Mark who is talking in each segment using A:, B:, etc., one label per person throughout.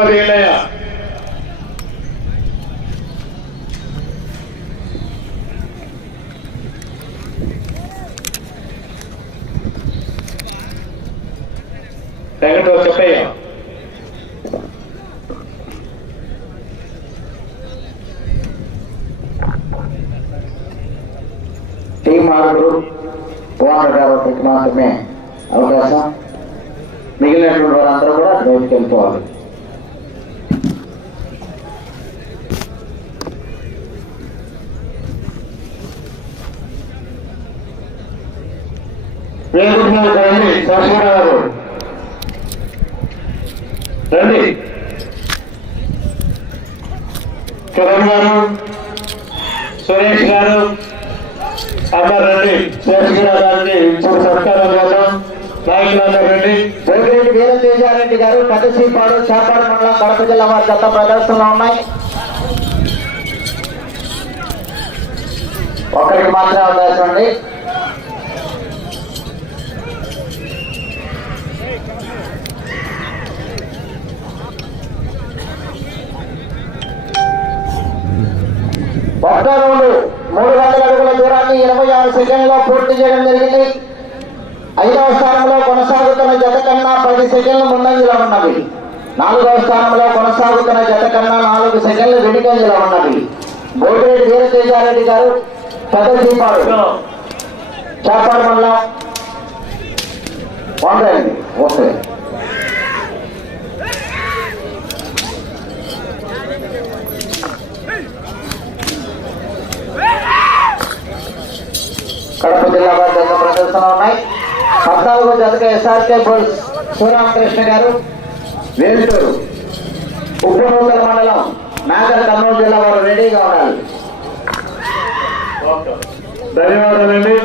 A: ఏళ్ళయ్యా వెంకట చెప్పయ్యా.
B: టీం ఆరుగురు ఓనర్ కాబట్టి మాత్రమే అవకాశం. మిగిలినటువంటి వారందరూ కూడా బయటికి వెళ్ళిపోవాలి.
A: రండి గారు రండి కిరణ్ గారు సురేష్ గారు అందరు రండి శేషగిరి గారిని ఇప్పుడు సత్కారం
B: గారు పెద్దసీపాడు చేపాడు మండలం కడప జిల్లా వారి గత ప్రదర్శనలో ఉన్నాయి ఒకరికి మాత్రమే అవకాశం అండి ఒక్క రౌండ్ మూడు వందల అడుగుల దూరాన్ని ఇరవై ఆరు సెకండ్లో పూర్తి చేయడం జరిగింది. ఐదవ స్థానంలో కొనసాగుతున్న జత కన్నా పది సెకండ్లు ముందంజలో ఉన్నవి. నాలుగవ స్థానంలో కొనసాగుతున్న జత కన్నా నాలుగు సెకండ్లు వెనుకంజలో ఉన్నవి. బోటిరెడ్డి వీరతేజారెడ్డి గారు పెద్ద దీపాడు చేపాడు ఓకే. జిల్లాబాద్ జత ప్రదర్శన ఉన్నాయి. పద్నాలుగో జతగా ఎస్ఆర్కే బోల్స్ శివరామకృష్ణ గారు వేల్టూరు ఉప్పునూతల మండలం నాగర్ కర్నూలు జిల్లా వారు రెడీగా ఉండాలి.
A: ధన్యవాదాలండి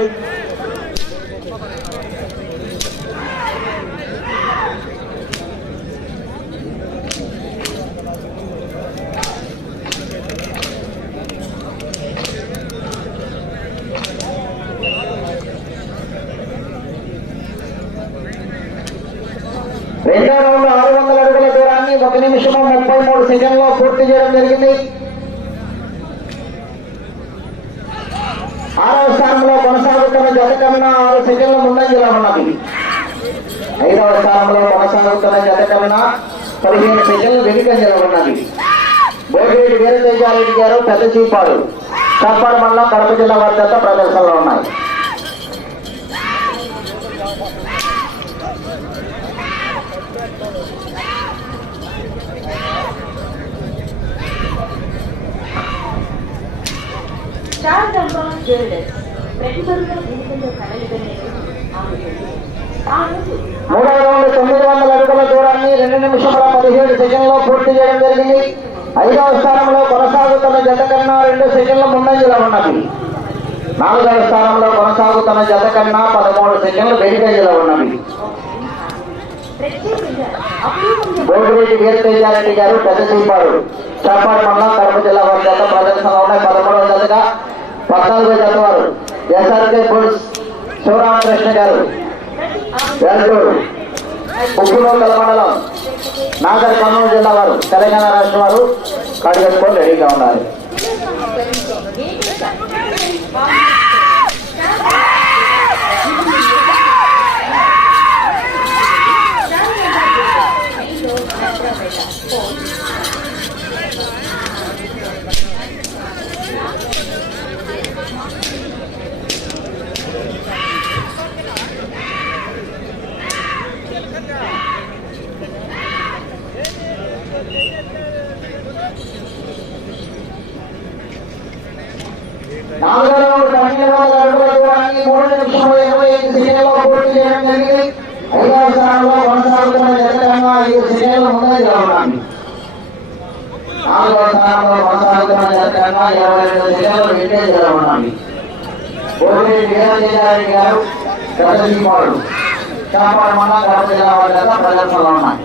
B: రెండో రౌండ్ ఆరు వందల అడుగుల దూరాన్ని ఒక నిమిషము ముప్పై మూడు సెకండ్లో పూర్తి చేయడం జరిగింది. ఆరవ స్థానంలో కొనసాగుతున్న జత కన్నా ఆరు సెకండ్ల ముందంజలో ఉన్నది. ఐదవ స్థానంలో కొనసాగుతున్న జత కన్నా పదిహేను సెకండ్లు వెనుకంజలో ఉన్నది. భోగిరెడ్డి వీరతేజారెడ్డి గారు పెద్ద చీపాడు. చప్పాడు మండలం కడప జిల్లా వారి ప్రదర్శనలో ఉన్నాయి. మూడవ రౌండ్ తొమ్మిది వందల అడుగుల దూరాన్ని రెండు నిమిషముల పదిహేడు సెకండ్లో పూర్తి చేయడం జరిగింది. ఐదవ స్థానంలో కొనసాగుతున్న జత కన్నా రెండు సెకండ్ల ముందంజలో ఉన్నది. నాలుగవ స్థానంలో కొనసాగుతున్న జత కన్నా పదమూడు సెకండ్లు వెనుకంజలో ఉన్నవి
C: ప్రత్యేకంగా
B: వీరతేజారెడ్డి గారు పెద్ద చూపాడు చప్పాడు మండలం కడప జిల్లా వారి జత ప్రదర్శనలో ఉన్నాయి. పదమూడవ జతగా పద్నాలుగో జత వారు ఎస్ఆర్కే ఫుడ్స్ శివరామకృష్ణ గారు. వెల్టూరు ఉప్పునూతల మండలం. నాగర్ కర్నూలు జిల్లా వారు. తెలంగాణ రాష్ట్రం వారు. కడిగట్టుకొని రెడీగా ఉన్నారు నాలుగో రౌండ్ పన్నెండు వందల అడుగుల దూరాన్ని మూడు నిమిషముల ఇరవై ఐదు సెకండ్లలో పూర్తి చేయడం జరిగింది ఐదవ స్థానంలో కొనసాగుతున్న జతకంగా ఐదు సెకండ్ల ముందంజలో ఉన్నాయి నాలుగవ స్థానంలో కొనసాగుతున్న జతకంగా ఇరవై రెండు సెకండ్లు వెంటేజ్లో ఉన్నాయి గారు జిల్లా వారి ప్రదర్శనలో ఉన్నాయి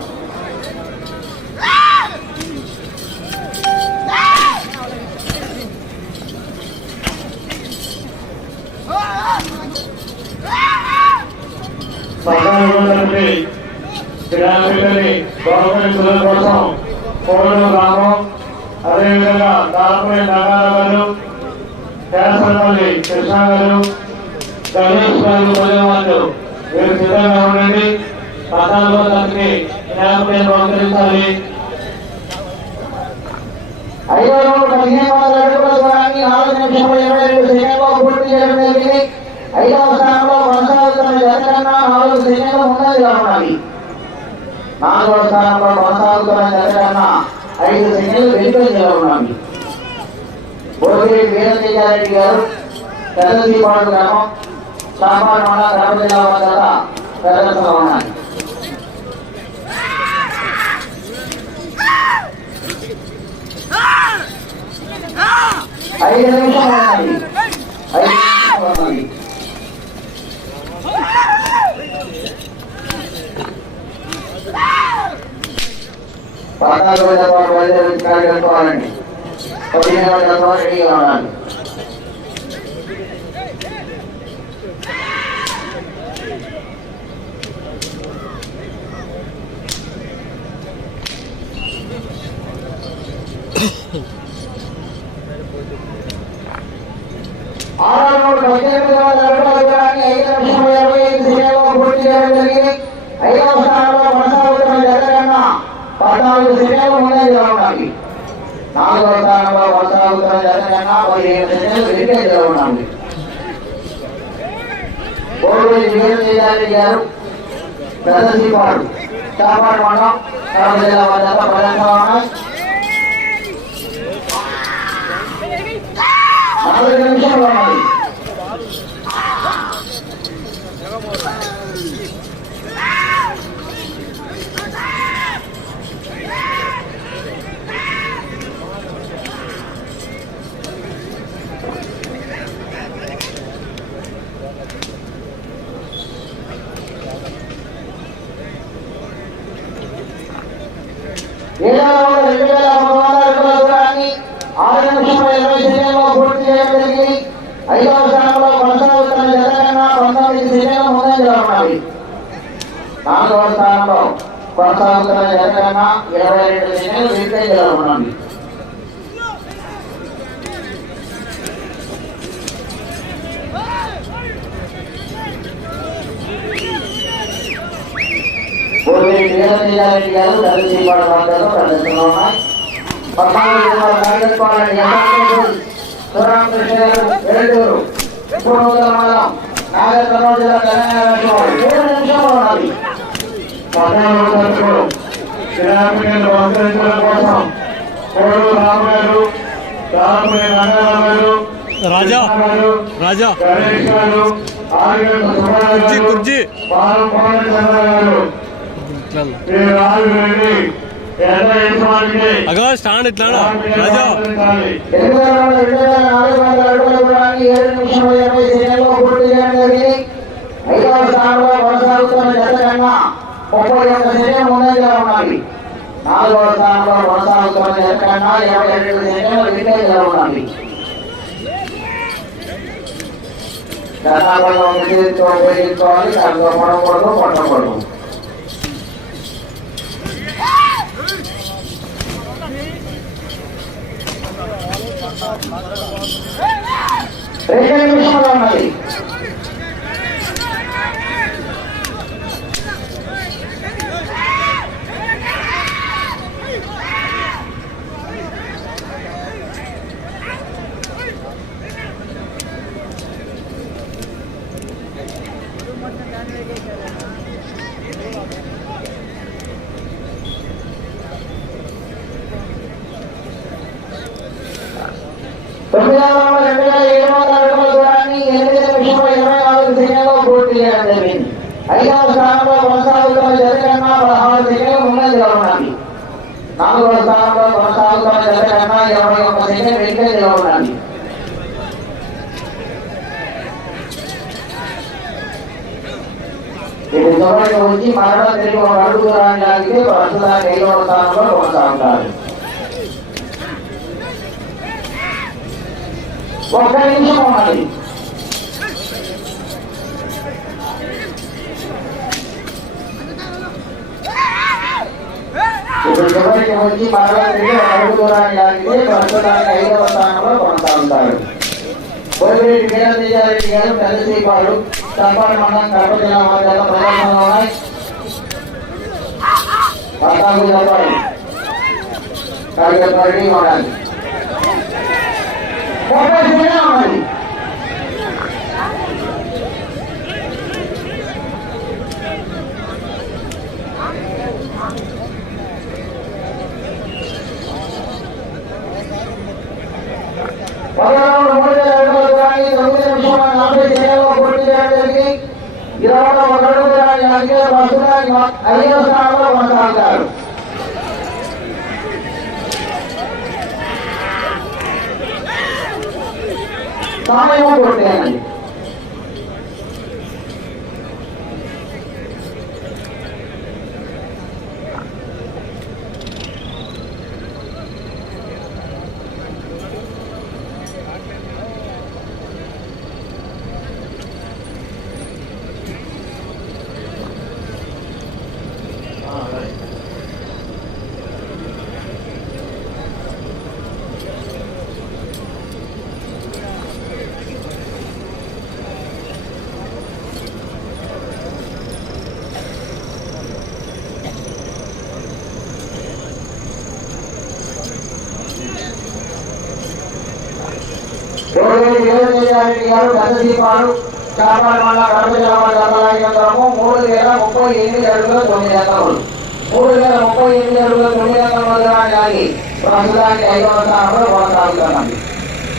A: కోసం కోడూరు గ్రామం అదేవిధంగా దానపల్లి నాగారావు గారు కేసరపల్లి కృష్ణ గారు గణేష్ గారు మీరు సిద్ధంగా ఉండండి. పద్నాలుగో తనకి జ్ఞాపకం బహుకరించాలి
B: ఐదో రౌండ్ పదిహేను వందల అడుగుల దూరాన్ని నాలుగు నిమిషముల ఇరవై రెండు పూర్తి చేయడం జరిగింది. ఐదవ స్థానంలో కొనసాగుతున్న జత నాలుగు సెకండ్లు ముందంజలో ఉన్నది నాలుగవ స్థానంలో కొనసాగుతున్న ఐదు సెకండ్లు వెనుకంజలో ఉన్నది బోధిరెడ్డి వీరతేజారెడ్డి గారు పెద్ద దీపాడు గ్రామం సాంబార్ మండలం కడప జిల్లా వద్ద ప్రదర్శనలో ఉన్నాయి ఐదు నిమిషాలు ఉన్నది. ఐదు నిమిషాలు ఉన్నది. పదహారు వేల వైద్య బయలుదేరి కార్యక్రమాలండి పదిహేను వేల పాటు రెడీగా ఉండాలి ఆరు రౌండ్ పద్దెనిమిది వందల ఐదు నిమిషముల ఇరవై ఐదు సెకండ్లలో పూర్తి చేయడం జరిగింది ఐదవ స్థానంలో కొనసాగుతున్న జత కన్నా పద్నాలుగు సెకండ్లు ముందంజలో ఉండాలి నాలుగవ స్థానంలో కొనసాగుతున్న జత కన్నా పదిహేను సెకండ్లు వెనుకంజలో ఉండాలి కోడూరి జీవనజయారెడ్డి గారు పెద్ద శ్రీపాడు చాపాడు మండలం కడప జిల్లా వద్ద ప్రదర్శన ఉన్నాయి నాలుగు నిమిషాలు ఉన్నాయి ఏడవ రౌండ్ రెండు వేల మూడు వందల అడుగుల దూరాన్ని ఆరు నిమిషముల ఇరవై సెకండ్లో పూర్తి చేయడం జరిగింది ఐదవ స్థానంలో కొనసాగుతున్న జత కన్నా పంతొమ్మిది సెకండ్లు ముందంజలో ఉన్నది నాలుగవ స్థానంలో కొనసాగుతున్న జత ఇరవై రెండు సెకండ్లు వెనుకంజలో ఉన్నది గారు దళితీపాడు ప్రదర్శనలో ఉన్నాయి గారు వేడూరు నాగర్ కర్నూలు జిల్లా తెలంగాణ రాష్ట్రం వారు. మూడు నిమిషాలు ఉన్నది
A: పద్నాలుగో తారీఖు జ్ఞాపకం బహుకరించడం కోసం కోడూరు
D: రాజా. రాజా
A: గణేష్ గారు సుబ్బారావు
D: కుర్జీ, కుర్జీ.
A: రాజు
D: అగో స్టాండ్ ఇట్లా రాజా
B: ఏడు నిమిషం ఇరవై సెకండ్లో పూర్తి చేయడం జరిగింది ఐదవ స్థానంలో కొనసాగుతున్న జత కన్నా ముప్పై ఒక్క సెకండ్ ముందంజలో ఉన్నది. నాలుగవ స్థానంలో కొనసాగుతున్న జత ఇరవై రెండు సెకండ్లు వెనుకంజలో ఉన్నది జనాభాలో ఉపయోగించుకోవాలి దాంట్లో పడకూడదు పట్టకూడదు. రెండు నిమిషంలో ఉన్నది తొమ్మిదవ రౌండ్ రెండు వేల ఏడు వందల అడుగుల దూరాన్ని ఎనిమిది నిమిషముల ఇరవై నాలుగు సెకండ్లో పూర్తి చేయడం జరిగింది ఐదవ స్థానంలో కొనసాగుతున్న జత కన్నా పదహారు సెకండ్లు ముందంజలో ఉన్నది నాలుగవ స్థానంలో కొనసాగుతున్న జత కన్నా ఇరవై ఒక్క సెకండ్ వెనుకంజలో ఉన్నది ఇది చివరికి వచ్చి మరణ తిరిగి ఒక అడుగు దూరాన్ని లాగితే ప్రస్తుతానికి ఐదవ స్థానంలో కొనసాగుతారు ఒక్క నిమిషం ఉన్నది ఎవరికి వచ్చి మరలా అడుగు దూరాన్ని లాగితే ప్రస్తుతానికి ఐదవ స్థానంలో కొనసాగుతారు కోరిరెడ్డి గారు పెద్ద శ్రీపాడు చంపాడు మండలం కడప జిల్లా ప్రదర్శనలో ఉన్నాయి పద్నాలుగు చెప్పాలి ఉండాలి పదహారు మూడు వేల అడుగుల దూరాన్ని తొమ్మిది నిమిషాల నలభై సెకండ్లలో పూర్తి చేయడం జరిగింది ఇరవై ఒక అడుగు దూరాన్ని లాగితే ప్రస్తుతానికి ఐదవ స్థానంలో కొనసాగుతారు సమయం పూర్తయింది కోరిరెడ్డి వీరతేజారెడ్డి గారు పెద్ద శ్రీపాడు చాపాడు మండల కడప జిల్లా జతలాగినంతరము మూడు వేల ముప్పై ఎనిమిది అడుగుల తొమ్మిది అంతములు మూడు వేల ముప్పై ఎనిమిది అడుగుల తొమ్మిది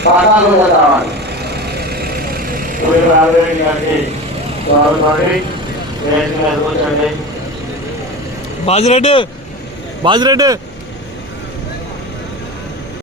B: పద్నాలుగు
D: బాజిరెడ్డి బాజిరెడ్డి.